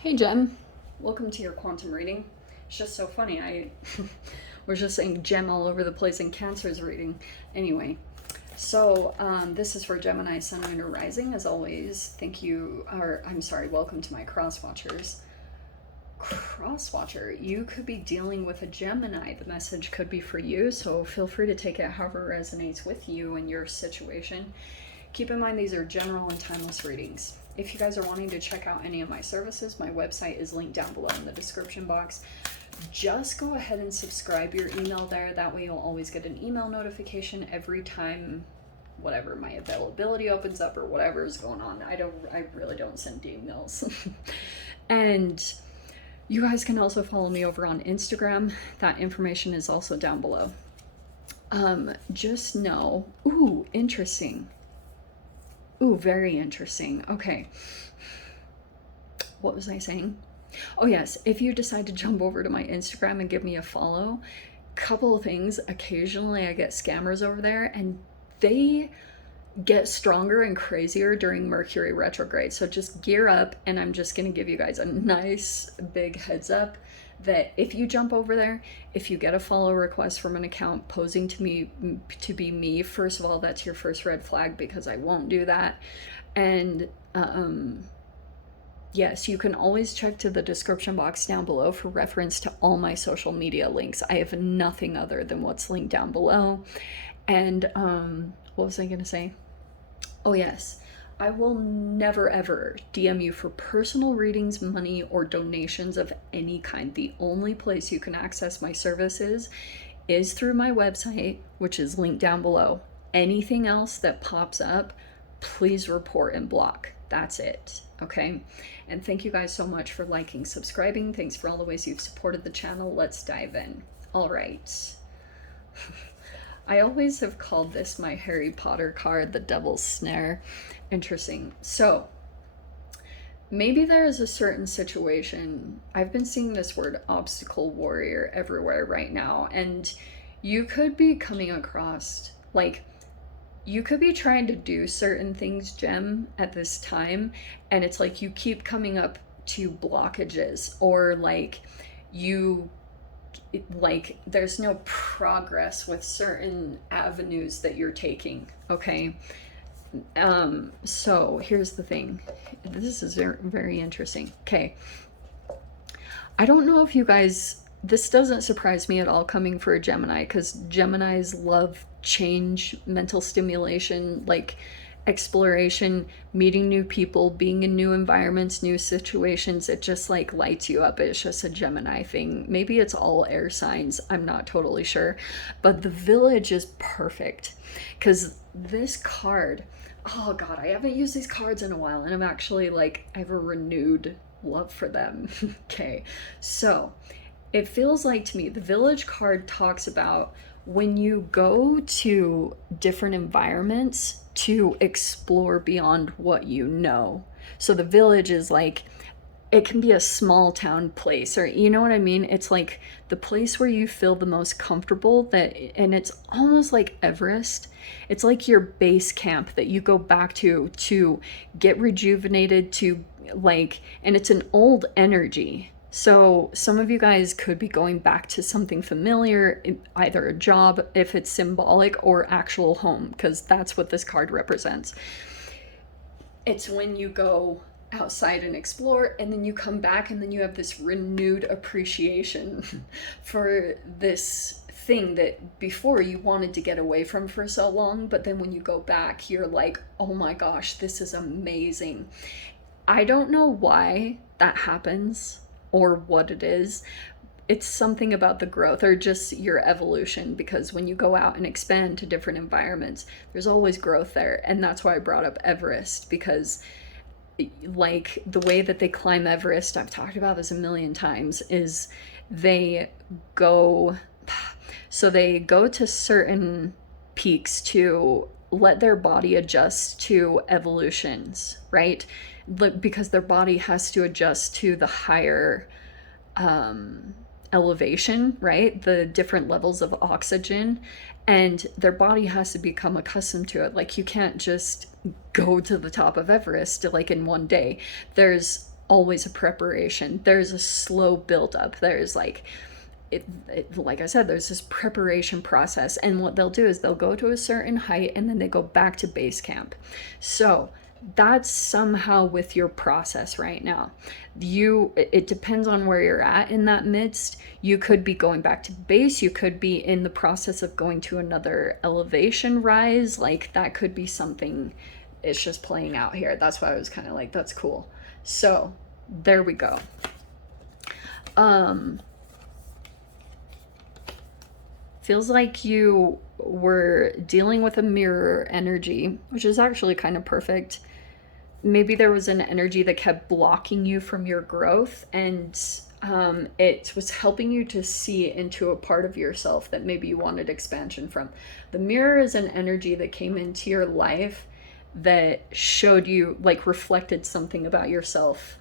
Hey Jem, welcome to your quantum reading. It's just so funny. I was just saying Gem all over the place in Cancer's reading. Anyway, this is for Gemini Sun, Moon, or Rising. As always, thank you, or I'm sorry, welcome to my cross watchers. Cross watcher, you could be dealing with a Gemini. The message could be for you, so feel free to take it however resonates with you and your situation. Keep in mind these are general and timeless readings. If you guys are wanting to check out any of my services, my website is linked down below in the description box. Just go ahead and subscribe your email there. That way you'll always get an email notification every time whatever my availability opens up or whatever is going on. I really don't send emails. And you guys can also follow me over on Instagram. That information is also down below. Just know, ooh, interesting. Ooh, very interesting. Okay. What was I saying? Oh yes, if you decide to jump over to my Instagram and give me a follow, couple of things. Occasionally I get scammers over there and they get stronger and crazier during Mercury retrograde. So just gear up, and I'm just going to give you guys a nice big heads up that if you jump over there, if you get a follow request from an account posing to me to be me, first of all, that's your first red flag, because I won't do that. And yes, you can always check to the description box down below for reference to all my social media links. I have nothing other than what's linked down below. And what was I going to say? Oh yes, I will never ever DM you for personal readings, money, or donations of any kind. The only place you can access my services is through my website, which is linked down below. Anything else that pops up, please report and block. That's it, okay? And thank you guys so much for liking, subscribing. Thanks for all the ways you've supported the channel. Let's dive in. All right. I always have called this my Harry Potter card, the Devil's Snare. Interesting. So, maybe there is a certain situation. I've been seeing this word obstacle warrior everywhere right now, and you could be coming across, like, you could be trying to do certain things, Gem, at this time, and it's like you keep coming up to blockages, or like there's no progress with certain avenues that you're taking, okay? So here's the thing. This is very interesting. Okay. I don't know if you guys, this doesn't surprise me at all coming for a Gemini, because Geminis love change, mental stimulation, like exploration, meeting new people, being in new environments, new situations. It just like lights you up. It's just a Gemini thing. Maybe it's all air signs, I'm not totally sure, but the Village is perfect because this card, oh god, I haven't used these cards in a while, and I'm actually like, I have a renewed love for them. Okay, so it feels like to me the Village card talks about when you go to different environments to explore beyond what you know. So the Village is like, it can be a small town place, or you know what I mean? It's like the place where you feel the most comfortable, that, and it's almost like Everest. It's like your base camp that you go back to get rejuvenated, to like, and it's an old energy. So some of you guys could be going back to something familiar, either a job, if it's symbolic, or actual home, because that's what this card represents. It's when you go outside and explore, and then you come back, and then you have this renewed appreciation for this thing that before you wanted to get away from for so long, but then when you go back, you're like, oh my gosh, this is amazing. I don't know why that happens or what it is. It's something about the growth or just your evolution, because when you go out and expand to different environments, there's always growth there. And that's why I brought up Everest, because like the way that they climb Everest, I've talked about this a million times, is they go to certain peaks to let their body adjust to evolutions, right? Because their body has to adjust to the higher elevation, right? The different levels of oxygen, and their body has to become accustomed to it. Like, you can't just go to the top of Everest like in one day. There's always a preparation. There's a slow buildup. There's like, like I said, there's this preparation process. And what they'll do is they'll go to a certain height and then they go back to base camp. So that's somehow with your process right now. It depends on where you're at in that midst. You could be going back to base. You could be in the process of going to another elevation rise. Like that could be something. It's just playing out here. That's why I was kind of like, that's cool. So there we go. Feels like you were dealing with a mirror energy, which is actually kind of perfect. Maybe there was an energy that kept blocking you from your growth, and it was helping you to see into a part of yourself that maybe you wanted expansion from. The mirror is an energy that came into your life that showed you, like, reflected something about yourself.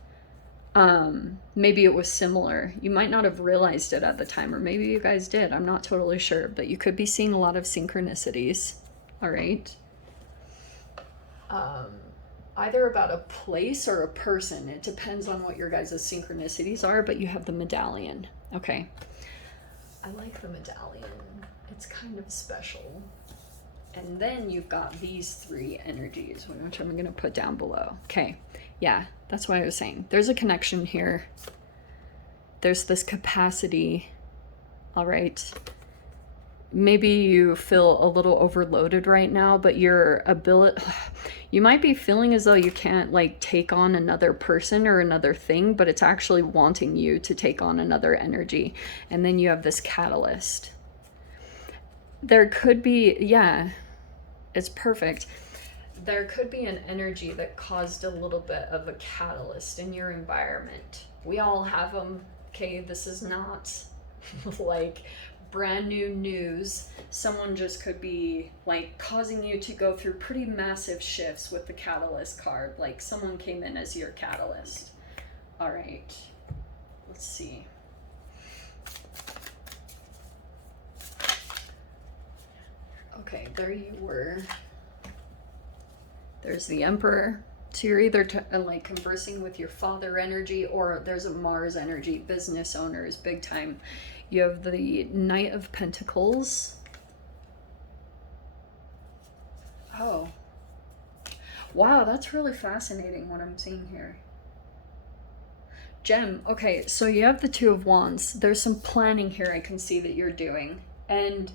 Maybe it was similar. You might not have realized it at the time, or maybe you guys did. I'm not totally sure, but you could be seeing a lot of synchronicities. All right. Either about a place or a person. It depends on what your guys' synchronicities are, but you have the medallion. Okay. I like the medallion. It's kind of special. And then you've got these three energies, which I'm going to put down below. Okay. Yeah, that's what I was saying. There's a connection here. There's this capacity. All right. Maybe you feel a little overloaded right now, but your ability, you might be feeling as though you can't like take on another person or another thing, but it's actually wanting you to take on another energy. And then you have this catalyst. There could be, yeah, it's perfect. There could be an energy that caused a little bit of a catalyst in your environment. We all have them. Okay, this is not like brand new news. Someone just could be like causing you to go through pretty massive shifts with the catalyst card. Like someone came in as your catalyst. All right, let's see. Okay, there you were. There's the Emperor. So you're either like conversing with your father energy, or there's a Mars energy, business owners, big time. You have the Knight of Pentacles. Oh. Wow, that's really fascinating what I'm seeing here. Gem, okay, so you have the Two of Wands. There's some planning here I can see that you're doing. And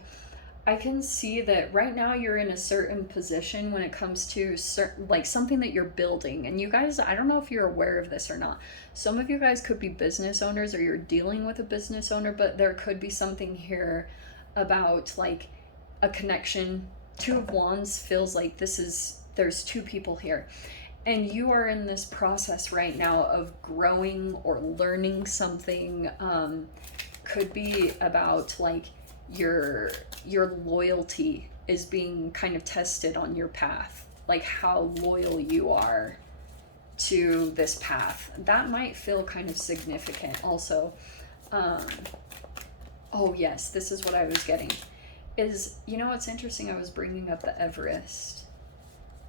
I can see that right now you're in a certain position when it comes to certain, like something that you're building. And you guys, I don't know if you're aware of this or not. Some of you guys could be business owners, or you're dealing with a business owner, but there could be something here about like a connection. Two of Wands feels like there's two people here. And you are in this process right now of growing or learning something. Could be about like, your loyalty is being kind of tested on your path, like how loyal you are to this path. That might feel kind of significant also. Oh yes, this is what I was getting is, you know what's interesting, I was bringing up the Everest,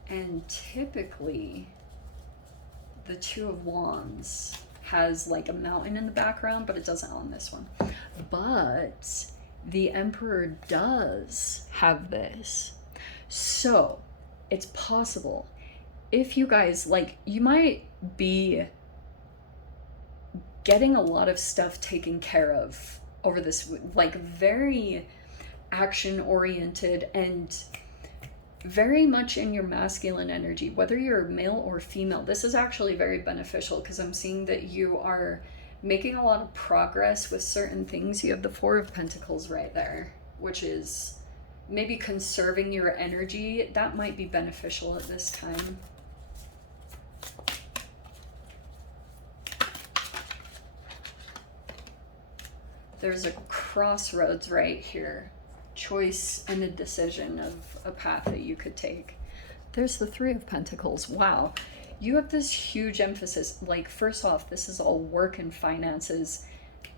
and typically the Two of Wands has like a mountain in the background, but it doesn't on this one. But the Emperor does have this. So it's possible if you guys like, you might be getting a lot of stuff taken care of over this, like very action oriented and very much in your masculine energy, whether you're male or female. This is actually very beneficial because I'm seeing that you are making a lot of progress with certain things. You have the Four of Pentacles right there, which is maybe conserving your energy. That might be beneficial at this time. There's a crossroads right here. Choice and a decision of a path that you could take. There's the Three of Pentacles. Wow. You have this huge emphasis, like first off, this is all work and finances.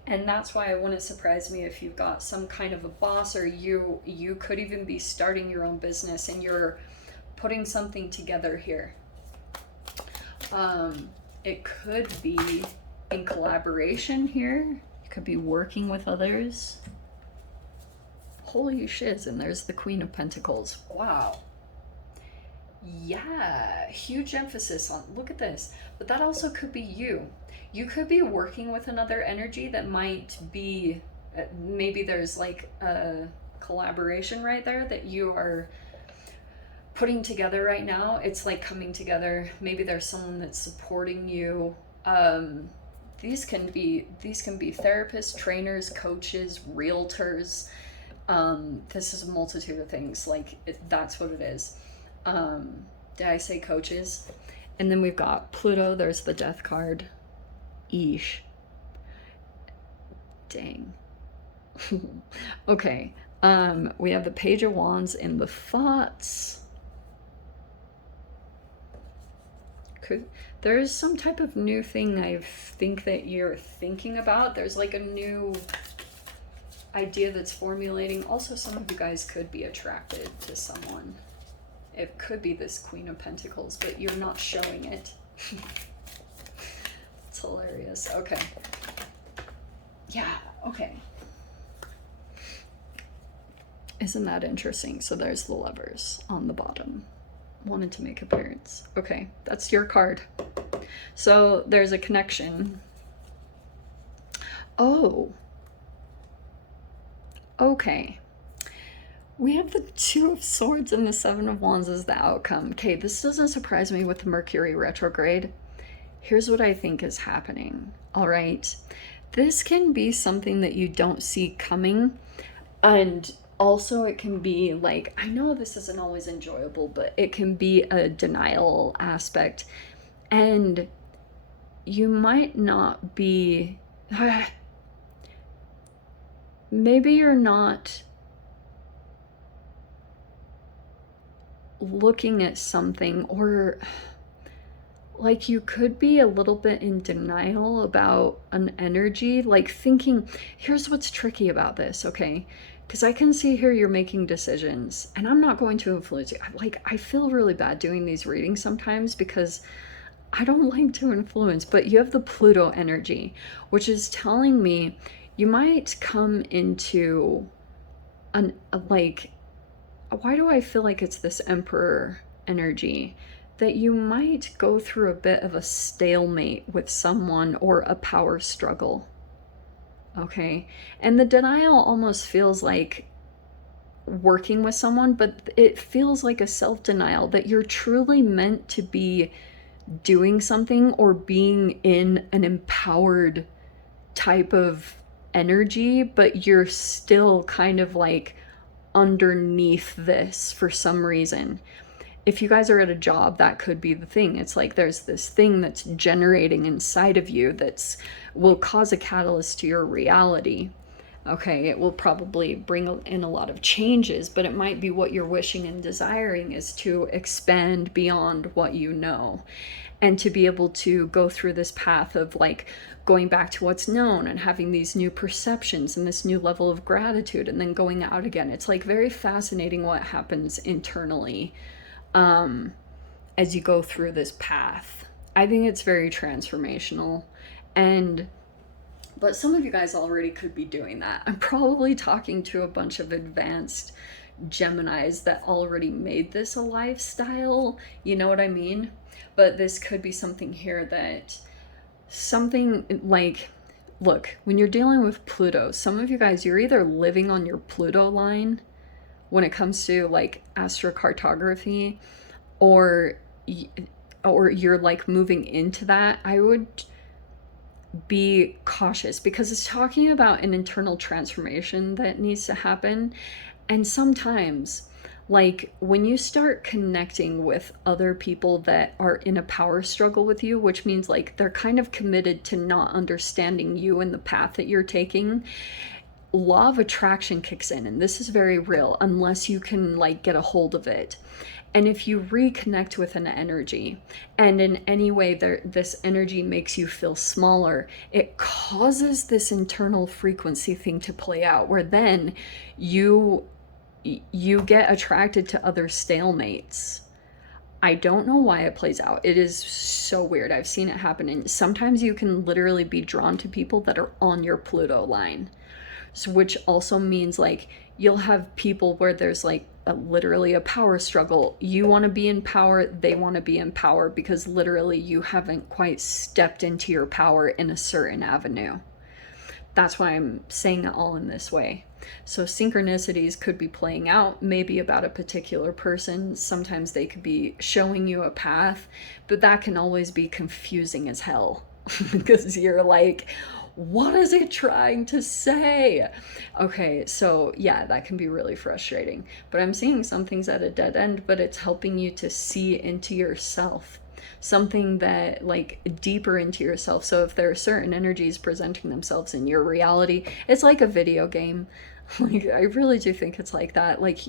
And that's why it wouldn't surprise me if you've got some kind of a boss, or you could even be starting your own business and you're putting something together here. It could be in collaboration here. You could be working with others. Holy shiz, and there's the Queen of Pentacles. Wow. Yeah, huge emphasis on, look at this. But that also could be you. You could be working with another energy that might be, maybe there's like a collaboration right there that you are putting together right now. It's like coming together. Maybe there's someone that's supporting you. These can be therapists, trainers, coaches, realtors. This is a multitude of things. Like that's what it is. Did I say coaches? And then we've got Pluto. There's the death card. Eesh. Dang. Okay. We have the Page of Wands in the thoughts. There's some type of new thing I think that you're thinking about. There's like a new idea that's formulating. Also, some of you guys could be attracted to someone. It could be this Queen of Pentacles, but you're not showing it. It's hilarious. Okay. Yeah, okay. Isn't that interesting? So there's the Lovers on the bottom. Wanted to make appearance. Okay, that's your card. So there's a connection. Oh. Okay. We have the Two of Swords and the Seven of Wands as the outcome. Okay, this doesn't surprise me with Mercury retrograde. Here's what I think is happening. All right. This can be something that you don't see coming. And also it can be like, I know this isn't always enjoyable, but it can be a denial aspect. And you might not be, maybe you're not looking at something, or like you could be a little bit in denial about an energy, like thinking, here's what's tricky about this, okay? Because I can see here you're making decisions, and I'm not going to influence you. Like, I feel really bad doing these readings sometimes because I don't like to influence, but you have the Pluto energy, which is telling me you might come into like, why do I feel like it's this Emperor energy? That you might go through a bit of a stalemate with someone or a power struggle. Okay. And the denial almost feels like working with someone, but it feels like a self-denial that you're truly meant to be doing something or being in an empowered type of energy, but you're still kind of like underneath this for some reason. If you guys are at a job, that could be the thing. It's like there's this thing that's generating inside of you that's will cause a catalyst to your reality. Okay, it will probably bring in a lot of changes, but it might be what you're wishing and desiring is to expand beyond what you know, and to be able to go through this path of like going back to what's known and having these new perceptions and this new level of gratitude, and then going out again. It's like very fascinating what happens internally as you go through this path. I think it's very transformational. But some of you guys already could be doing that. I'm probably talking to a bunch of advanced Geminis that already made this a lifestyle. You know what I mean? But this could be something here that something like, look, when you're dealing with Pluto, some of you guys, you're either living on your Pluto line when it comes to like astrocartography, or you're like moving into that. I would be cautious because it's talking about an internal transformation that needs to happen. And sometimes, like when you start connecting with other people that are in a power struggle with you, which means like they're kind of committed to not understanding you and the path that you're taking, law of attraction kicks in, and this is very real unless you can like get a hold of it. And if you reconnect with an energy, and in any way this energy makes you feel smaller, it causes this internal frequency thing to play out, where then you get attracted to other stalemates. I don't know why it plays out. It is so weird. I've seen it happen. And sometimes you can literally be drawn to people that are on your Pluto line. So, which also means like you'll have people where there's like literally a power struggle. You want to be in power, they want to be in power because literally you haven't quite stepped into your power in a certain avenue. That's why I'm saying it all in this way. So synchronicities could be playing out maybe about a particular person. Sometimes they could be showing you a path, but that can always be confusing as hell because you're like, what is it trying to say? Okay, so yeah, that can be really frustrating. But I'm seeing some things at a dead end, but it's helping you to see into yourself. Something that like deeper into yourself. So if there are certain energies presenting themselves in your reality, it's like a video game. Like I really do think it's like that. Like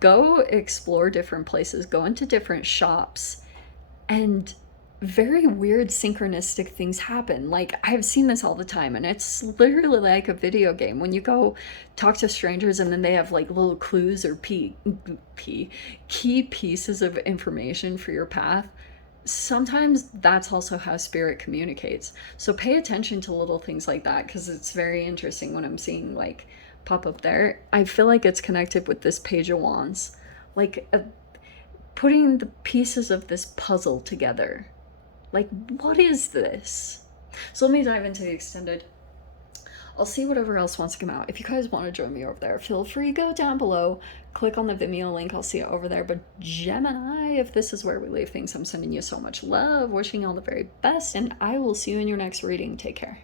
go explore different places, go into different shops, and very weird synchronistic things happen. Like I've seen this all the time, and it's literally like a video game when you go talk to strangers and then they have like little clues or key pieces of information for your path. Sometimes that's also how spirit communicates. So pay attention to little things like that because it's very interesting when I'm seeing like pop up there. I feel like it's connected with this Page of Wands, like putting the pieces of this puzzle together. Like, what is this? So let me dive into the extended. I'll see whatever else wants to come out. If you guys want to join me over there, feel free, go down below, click on the Vimeo link, I'll see it over there. But Gemini, if this is where we leave things, I'm sending you so much love, wishing you all the very best, and I will see you in your next reading. Take care.